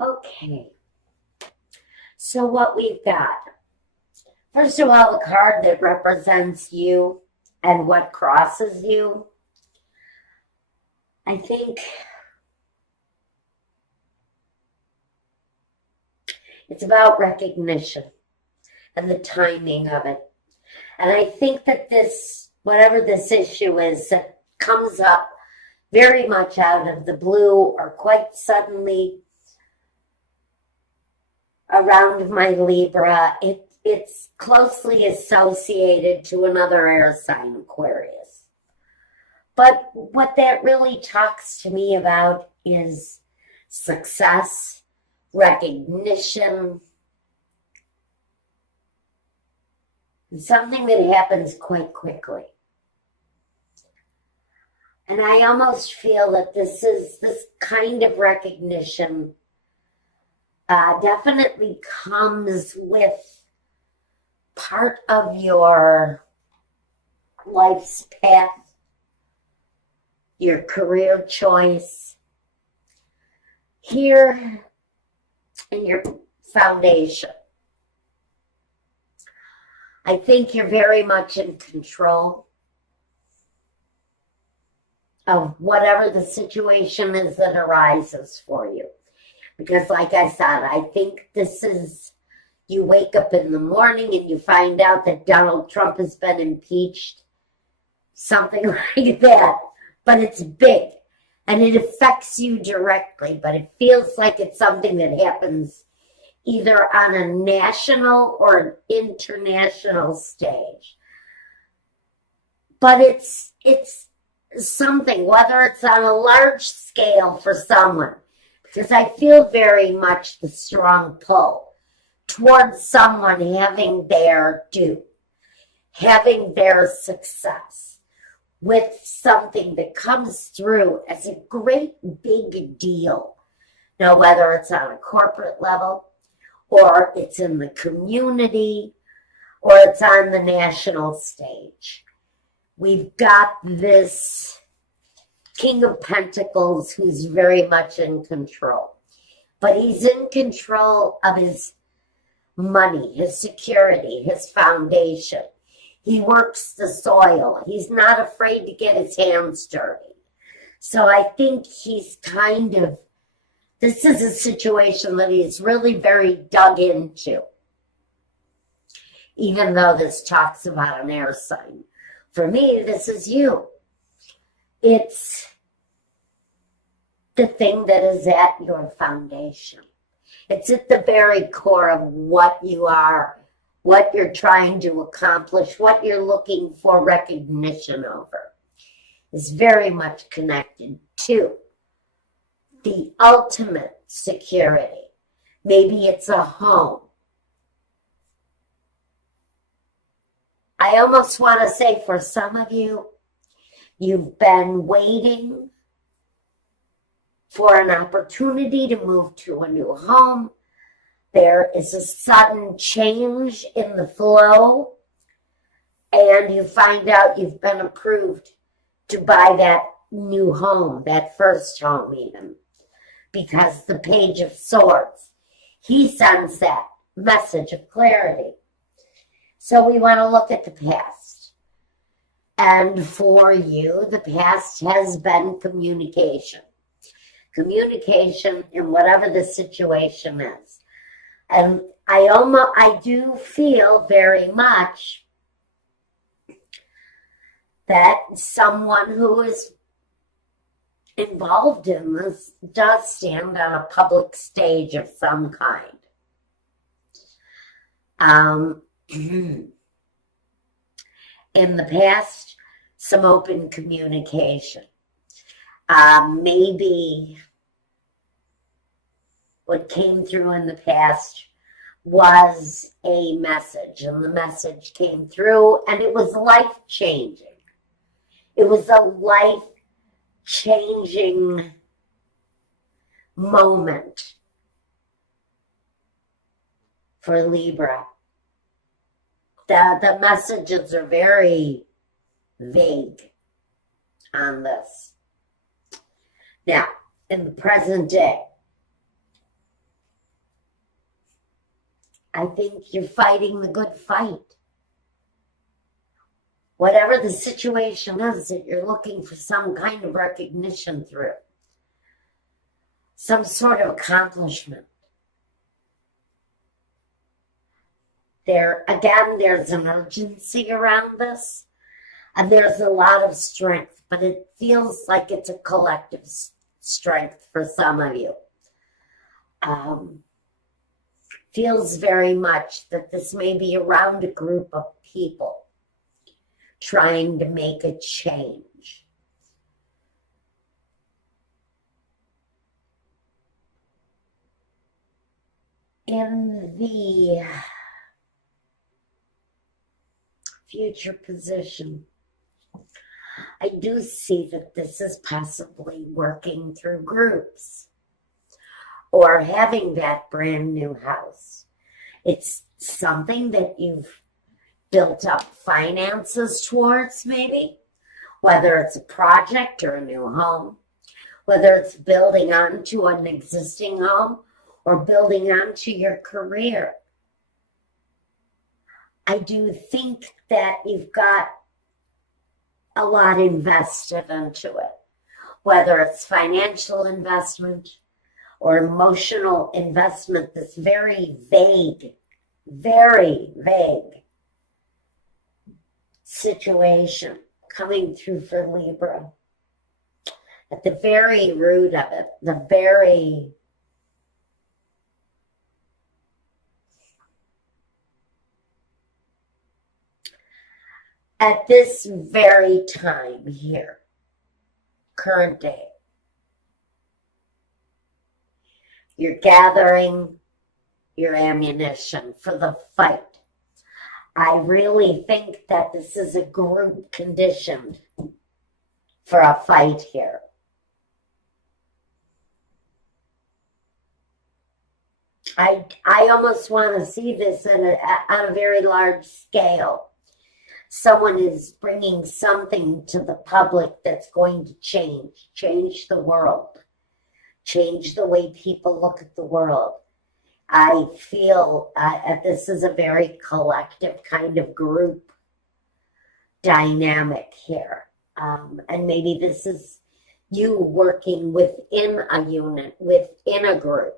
Okay, so what we've got, first of all, the card that represents you and what crosses you. I think it's about recognition and the timing of it. And I think that this, whatever this issue is that comes up very much out of the blue or quite suddenly around my Libra, it's closely associated to another air sign, Aquarius. But what that really talks to me about is success, recognition, something that happens quite quickly. And I almost feel that this kind of recognition definitely comes with part of your life's path, your career choice, here in your foundation. I think you're very much in control of whatever the situation is that arises for you. Because like I said, I think this is, you wake up in the morning and you find out that Donald Trump has been impeached, something like that. But it's big and it affects you directly, but it feels like it's something that happens either on a national or an international stage. But it's something, whether it's on a large scale for someone, because I feel very much the strong pull towards someone having their due, having their success with something that comes through as a great big deal. Now, whether it's on a corporate level, or it's in the community, or it's on the national stage. We've got this King of Pentacles who's very much in control. But he's in control of his money, his security, his foundation. He works the soil. He's not afraid to get his hands dirty. So I think he's kind of, this is a situation that he's really very dug into. Even though this talks about an air sign. For me, this is you. It's the thing that is at your foundation. It's at the very core of what you are, what you're trying to accomplish, what you're looking for recognition over. Is very much connected to the ultimate security. Maybe it's a home. I almost want to say for some of you, you've been waiting for an opportunity to move to a new home. There is a sudden change in the flow, and you find out you've been approved to buy that new home, that first home even, because the Page of Swords, he sends that message of clarity. So we want to look at the past. And for you, the past has been communication. Communication in whatever the situation is. And I do feel very much that someone who is involved in this does stand on a public stage of some kind. In the past, some open communication. Maybe what came through in the past was a message, and the message came through, and it was life-changing. It was a life-changing moment for Libra. The messages are very vague on this. Now, in the present day, I think you're fighting the good fight. Whatever the situation is that you're looking for some kind of recognition through, some sort of accomplishment. There's an urgency around this, and there's a lot of strength, but it feels like it's a collective strength for some of you. Feels very much that this may be around a group of people trying to make a change. In the future position, I do see that this is possibly working through groups or having that brand new house. It's something that you've built up finances towards, maybe, whether it's a project or a new home, whether it's building onto an existing home or building onto your career. I do think that you've got a lot invested into it, whether it's financial investment or emotional investment, this very vague situation coming through for Libra. At the very root of it, at this very time here, current day, you're gathering your ammunition for the fight. I really think that this is a group conditioned for a fight here. I almost want to see this on a very large scale. Someone is bringing something to the public that's going to change the world, change the way people look at the world. I feel this is a very collective kind of group dynamic here. And maybe this is you working within a unit, within a group.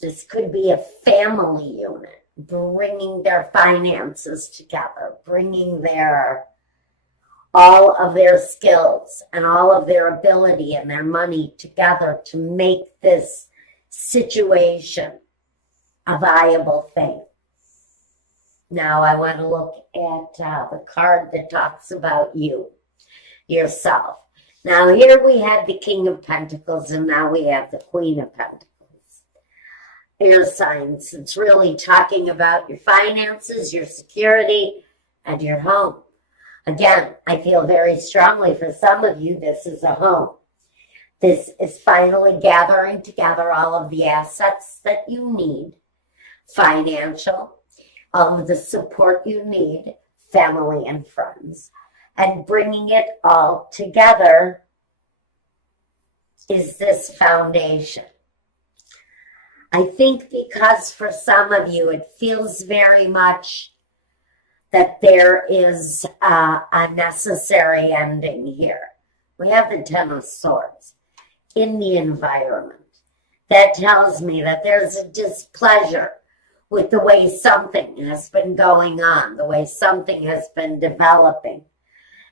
This could be a family unit, bringing their finances together, bringing all of their skills and all of their ability and their money together to make this situation a viable thing. Now I want to look at the card that talks about you, yourself. Now here we have the King of Pentacles and now we have the Queen of Pentacles. Air signs. It's really talking about your finances, your security, and your home. Again, I feel very strongly for some of you, this is a home. This is finally gathering together all of the assets that you need, financial, all of the support you need, family and friends, and bringing it all together is this foundation. I think because for some of you, it feels very much that there is a necessary ending here. We have the Ten of Swords in the environment. That tells me that there's a displeasure with the way something has been going on, the way something has been developing.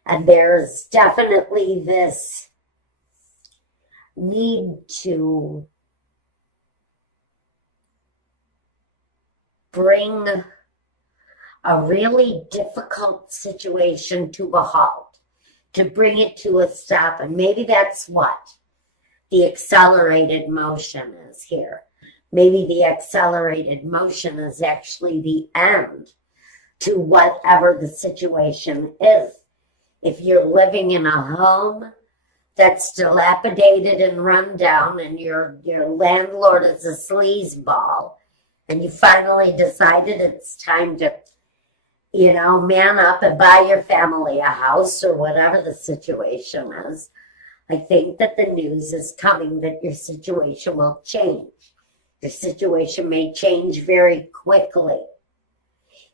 And there's definitely this need to bring a really difficult situation to a halt, to bring it to a stop. And maybe that's what the accelerated motion is here. Maybe the accelerated motion is actually the end to whatever the situation is. If you're living in a home that's dilapidated and run down and your landlord is a sleazeball, and you finally decided it's time to, man up and buy your family a house or whatever the situation is, I think that the news is coming that your situation will change. Your situation may change very quickly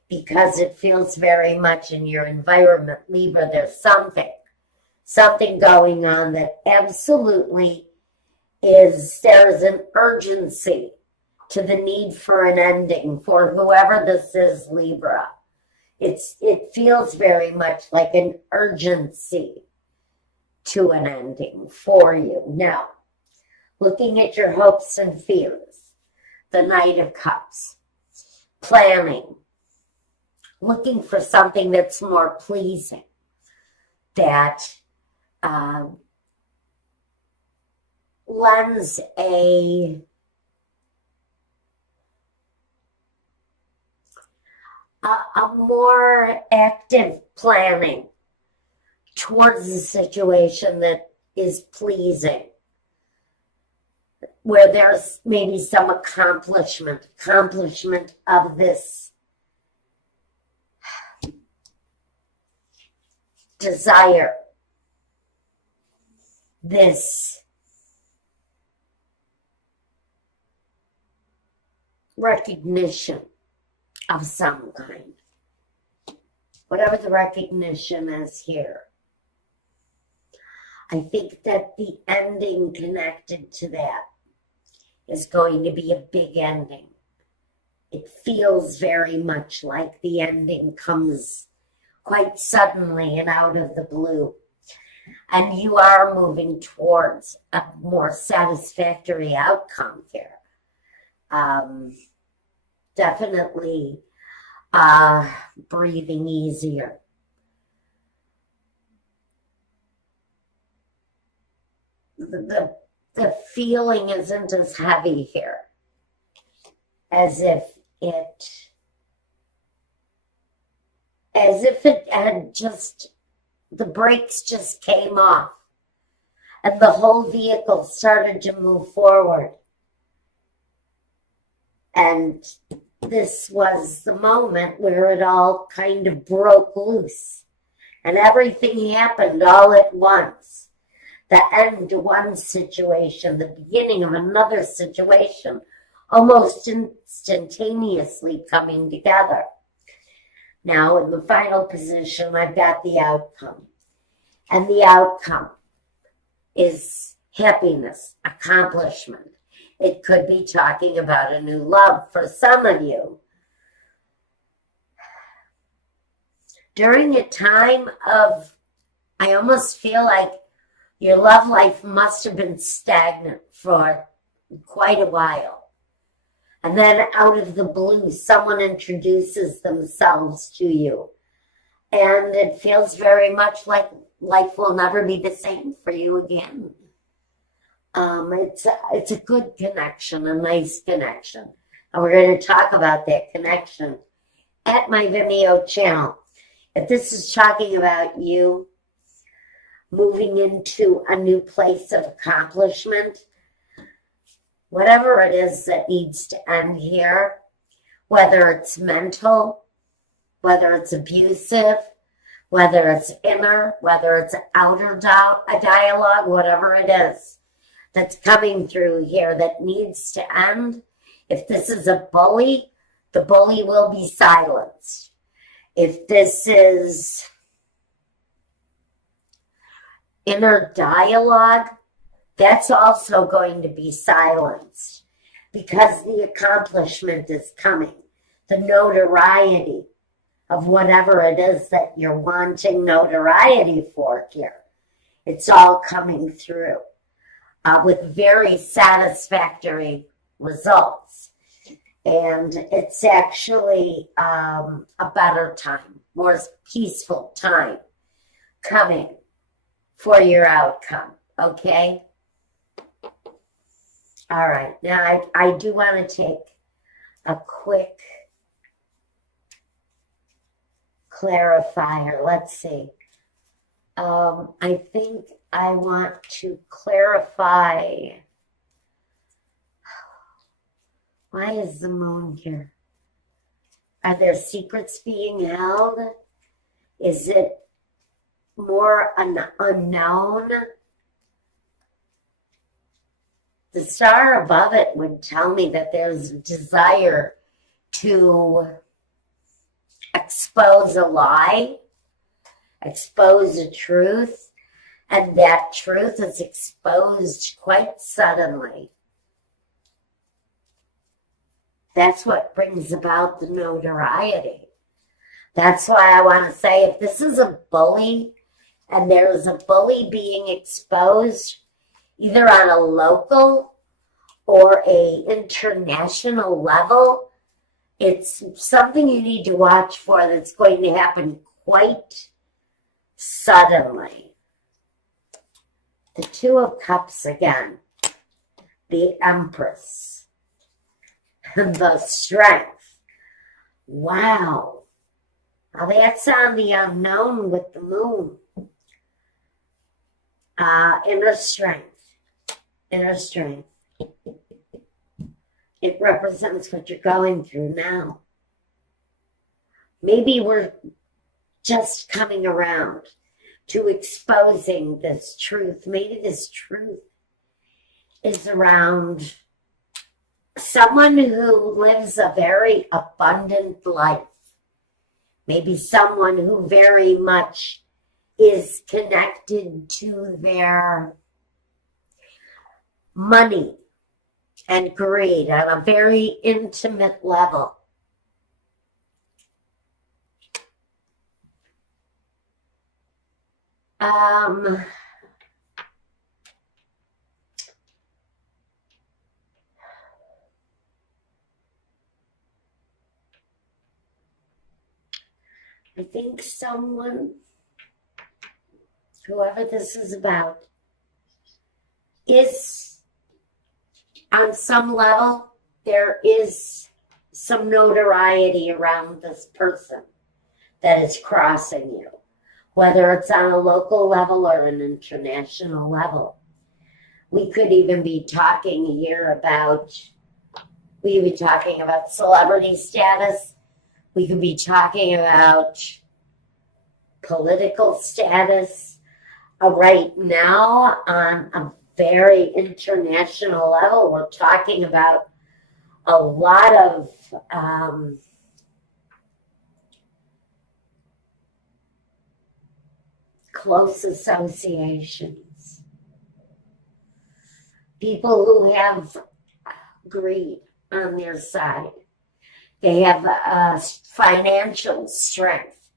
because it feels very much in your environment, Libra. There's something going on that absolutely there's an urgency to the need for an ending for whoever this is, Libra. It feels very much like an urgency to an ending for you. Now, looking at your hopes and fears, the Knight of Cups, planning, looking for something that's more pleasing, that lends a more active planning towards a situation that is pleasing, where there's maybe some accomplishment of this desire, this recognition of some kind, whatever the recognition is here. I think that the ending connected to that is going to be a big ending. It feels very much like the ending comes quite suddenly and out of the blue. And you are moving towards a more satisfactory outcome here. Definitely breathing easier. The feeling isn't as heavy here as if it had just, the brakes just came off and the whole vehicle started to move forward. And this was the moment where it all kind of broke loose and everything happened all at once. The end to one situation, the beginning of another situation, almost instantaneously coming together. Now, in the final position, I've got the outcome. And the outcome is happiness, accomplishment. It could be talking about a new love for some of you. During a time of, I almost feel like your love life must have been stagnant for quite a while. And then out of the blue, someone introduces themselves to you. And it feels very much like life will never be the same for you again. It's a good connection, a nice connection. And we're going to talk about that connection at my Vimeo channel. If this is talking about you moving into a new place of accomplishment, whatever it is that needs to end here, whether it's mental, whether it's abusive, whether it's inner, whether it's outer a dialogue, whatever it is that's coming through here that needs to end. If this is a bully, the bully will be silenced. If this is inner dialogue, that's also going to be silenced because the accomplishment is coming. The notoriety of whatever it is that you're wanting notoriety for here, it's all coming through with very satisfactory results. And it's actually a better time, more peaceful time coming for your outcome, okay? All right, now I do want to take a quick clarifier. Let's see. I think I want to clarify. Why is the moon here? Are there secrets being held? Is it more unknown? the star above it would tell me that there's a desire to expose a lie, expose a truth, and that truth is exposed quite suddenly. That's what brings about the notoriety. That's why I want to say, if this is a bully and there's a bully being exposed either on a local or a international level, it's something you need to watch for that's going to happen quite suddenly. The Two of Cups again, the Empress, the Strength. Wow. Now that's on the unknown with the moon. Inner strength. Inner strength. It represents what you're going through now. Maybe we're just coming around to exposing this truth. Maybe this truth is around someone who lives a very abundant life. Maybe someone who very much is connected to their money and greed on a very intimate level. I think someone, whoever this is about, is on some level, there is some notoriety around this person that is crossing you, whether it's on a local level or an international level. We could even be talking here about, we could be talking about celebrity status. We could be talking about political status. Right now, on a very international level, we're talking about a lot of close associations. People who have greed on their side. They have financial strength.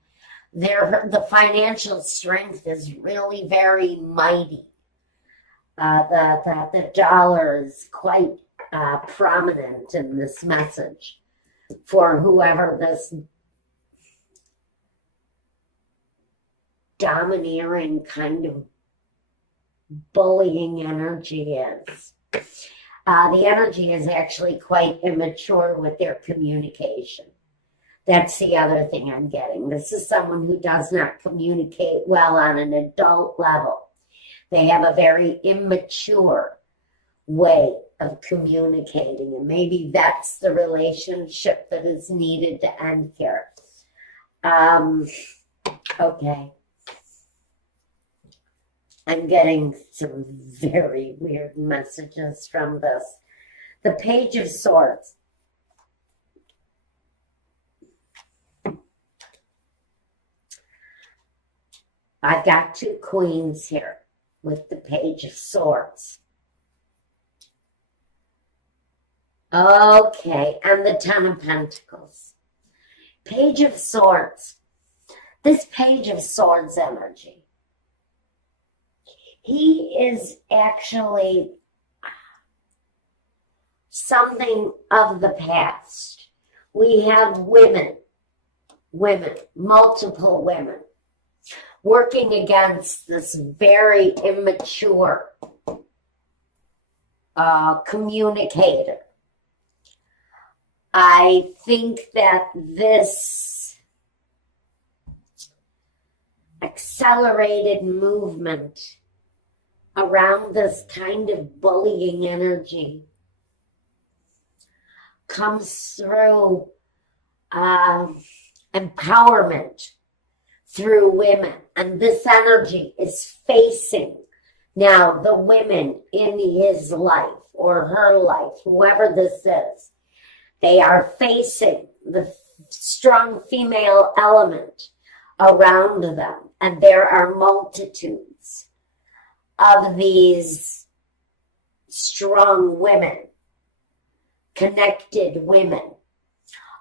The financial strength is really very mighty. The dollar is quite prominent in this message for whoever this domineering kind of bullying energy is. The energy is actually quite immature with their communication. That's the other thing I'm getting. This is someone who does not communicate well on an adult level. They have a very immature way of communicating, and maybe that's the relationship that is needed to end here. Okay. I'm getting some very weird messages from this. The Page of Swords. I've got two queens here with the Page of Swords. Okay, and the Ten of Pentacles. Page of Swords. This Page of Swords energy. He is actually something of the past. We have women, multiple women, working against this very immature communicator. I think that this accelerated movement around this kind of bullying energy comes through empowerment through women. And this energy is facing Now, the women in his life or her life, whoever this is, they are facing the strong female element around them. And there are multitudes of these strong women, connected women,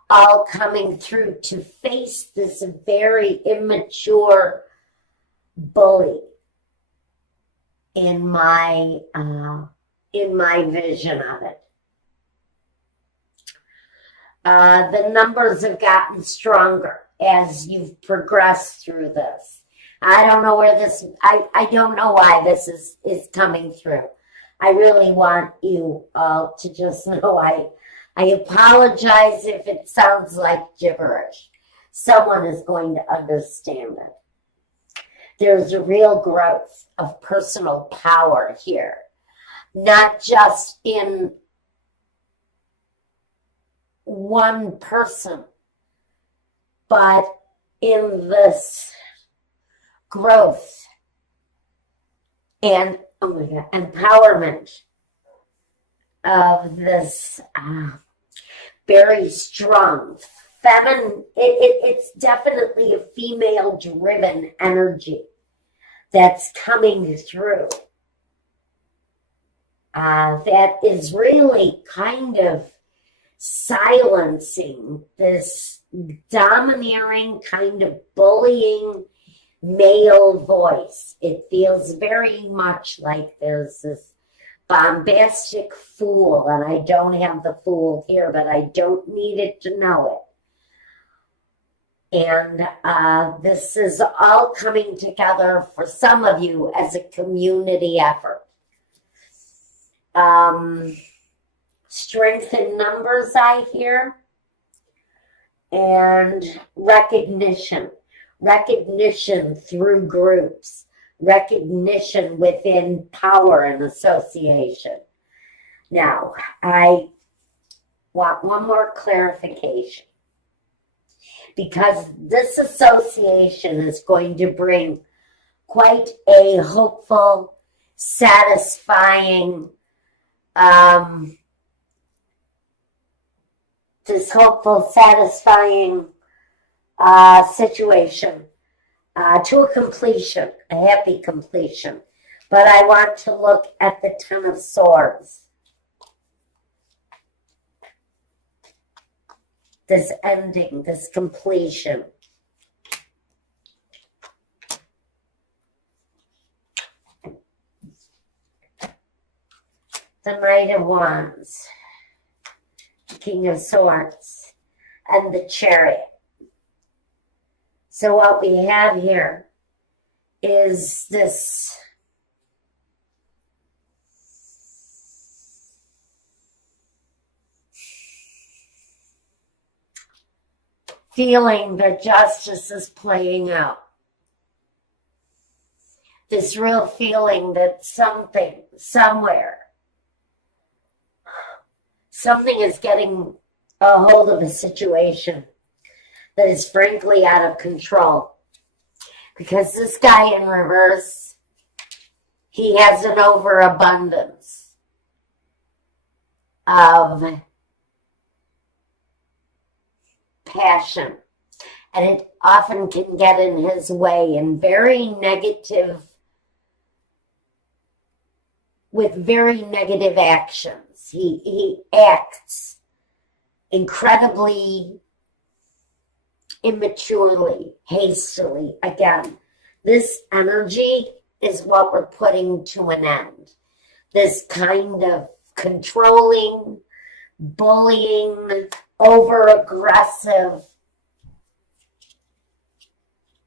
all coming through to face this very immature bully in my vision of it. The numbers have gotten stronger as you've progressed through this. I don't know where this, I don't know why this is coming through. I really want you all to just know I apologize if it sounds like gibberish. Someone is going to understand it. There's a real growth of personal power here, not just in one person, but in this growth and empowerment of this very strong feminine, it's definitely a female-driven energy that's coming through. That is really kind of silencing this domineering, kind of bullying male voice. It feels very much like there's this bombastic fool, and I don't have the fool here, but I don't need it to know it. And this is all coming together for some of you as a community effort. Strength in numbers, I hear, and recognition through groups, recognition within power and association. Now, I want one more clarification, because this association is going to bring quite a hopeful, satisfying, situation to a completion, a happy completion. But I want to look at the Ten of Swords. This ending, this completion. The Knight of Wands, King of Swords, and the Chariot. So what we have here is this feeling that justice is playing out. This real feeling that something, somewhere, something is getting a hold of a situation that is frankly out of control. Because this guy in reverse, he has an overabundance of passion. And it often can get in his way in very negative, with very negative actions. He acts incredibly immaturely, hastily. Again, this energy is what we're putting to an end. This kind of controlling, bullying, over-aggressive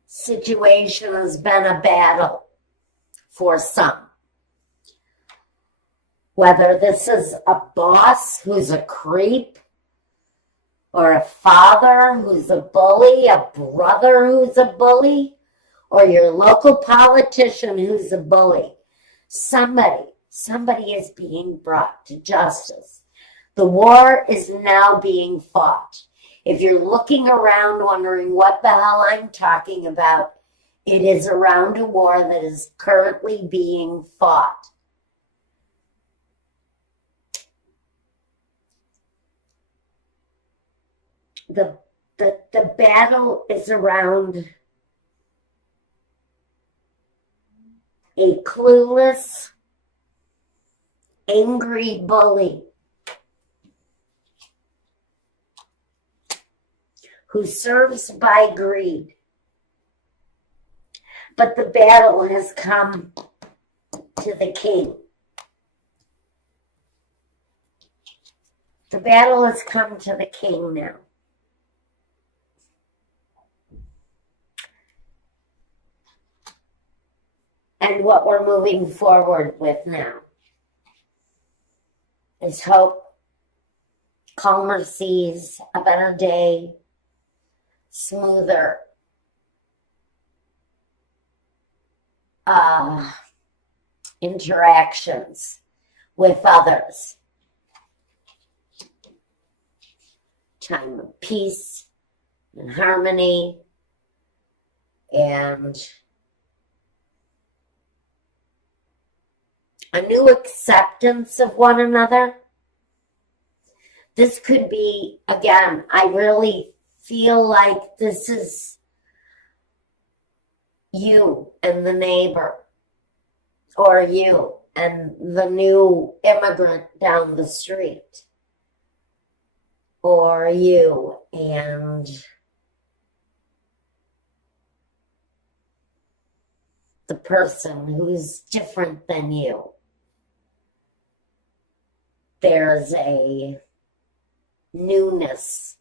situation has been a battle for some. Whether this is a boss who's a creep, or a father who's a bully, a brother who's a bully, or your local politician who's a bully. Somebody is being brought to justice. The war is now being fought. If you're looking around wondering what the hell I'm talking about, It is around a war that is currently being fought. The battle is around a clueless, angry bully who serves by greed. But the battle has come to the king. The battle has come to the king now. And what we're moving forward with now is hope, calmer seas, a better day, smoother interactions with others. Time of peace and harmony and a new acceptance of one another. This could be, again, I really feel like this is you and the neighbor, or you and the new immigrant down the street, or you and the person who's different than you. There's a newness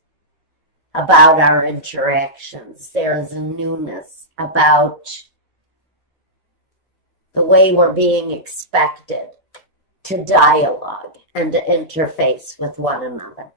about our interactions. There's a newness about the way we're being expected to dialogue and to interface with one another.